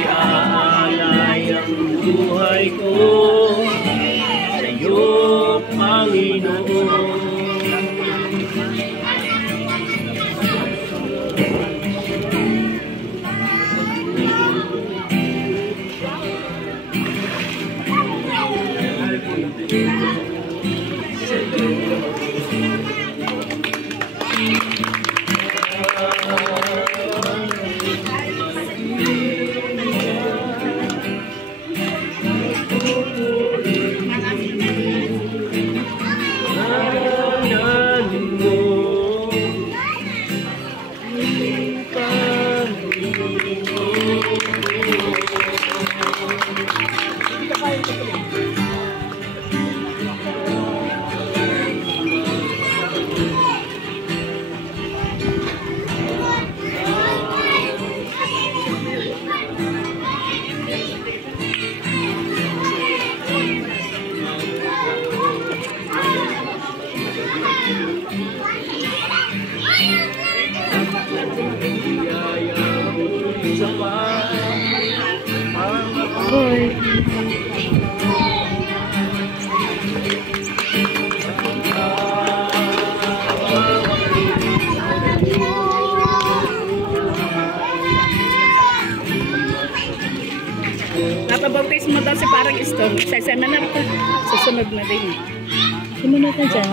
Iaalay ang buhay ko sa iyo, Panginoon. Napabautis mo daw si parang isto. Sa seminar ko. Susunod na din. Sumunod na dyan.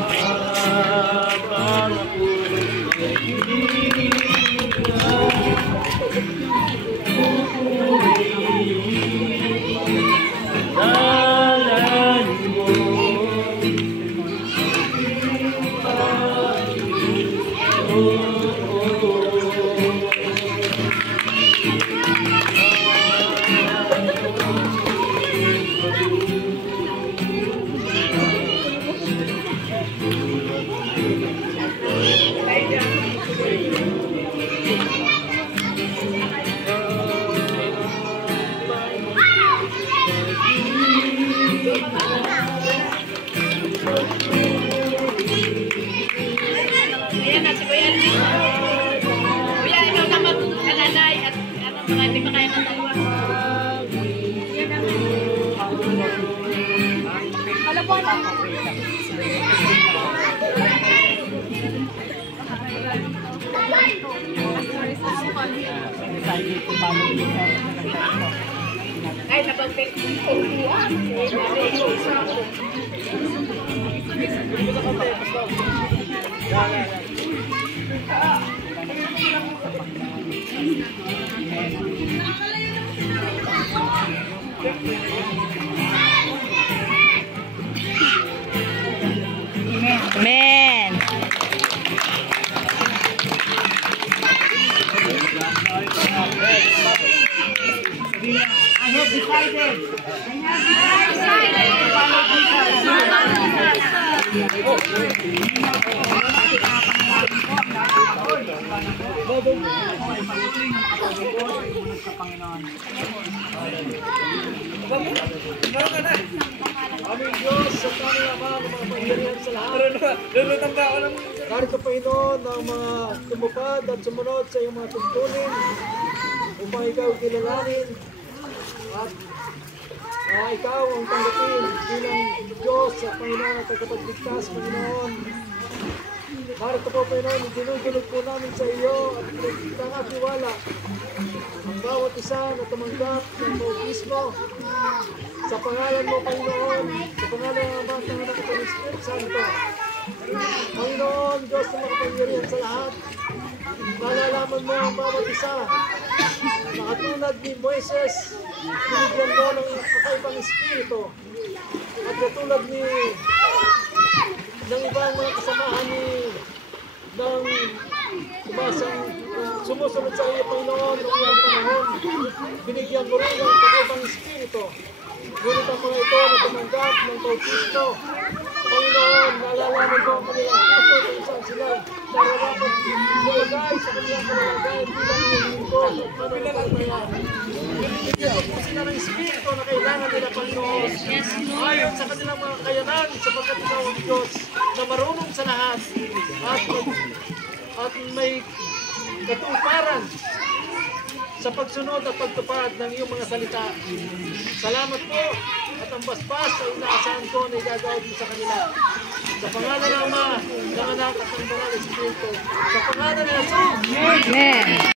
Ay, napag-take mo. Amen. I have decided. Aming Diyos, sa kanyang Ama, ng mga pangyarihan sa lahat. Narito, Panginoon, ang mga tumupad at sumunod sa iyong mga tungkulin upang ikaw kilalanin at ikaw ang tanggapin bilang Diyos sa Panginoon at tagapagligtas, Panginoon. Narito po, Panginoon, dinudulog po namin sa iyo at pinagkakatiwala ang bawat isa na tumanggap ng bautismo sa pangalan mo, Panginoon, sa pangalan ng Ama, ng Anak at ng Espiritu Santo. Panginoon, Diyos na makapangyarihan sa lahat, malalaman mo ang bawat isa na katulad ni Moises, binigyan mo ng kakaibang espiritu at katulad ng ibang mga kasamahan ng sumusunod sa iyo, Panginoon, noong iyong panahon, binigyan mo rin ng kakaibang espiritu. Ngunit ang mga ito na tumanggap ng bautismo, Panginoon, nalalaman mo ang kanilang puso kung saan sila nararapat lumagay sa kanilang kalagayan bilang iyong lingkod at mananampalataya. Binigyan mo po sila ng espiritu Espiritu na kailangan nila, Panginoon. Ayon sa kanilang mga kayanan, sapagkat ikaw ang Diyos na marunong sa lahat at may katuparan sa pagsunod at pagtupad ng iyong mga salita. Salamat po at ang basbas na inaasahan ko na igagawad mo sa kanila. Sa pangalan ng Ama, ng Anak at ng Banal na Espiritu. Sa pangalan ng Jesus. Amen.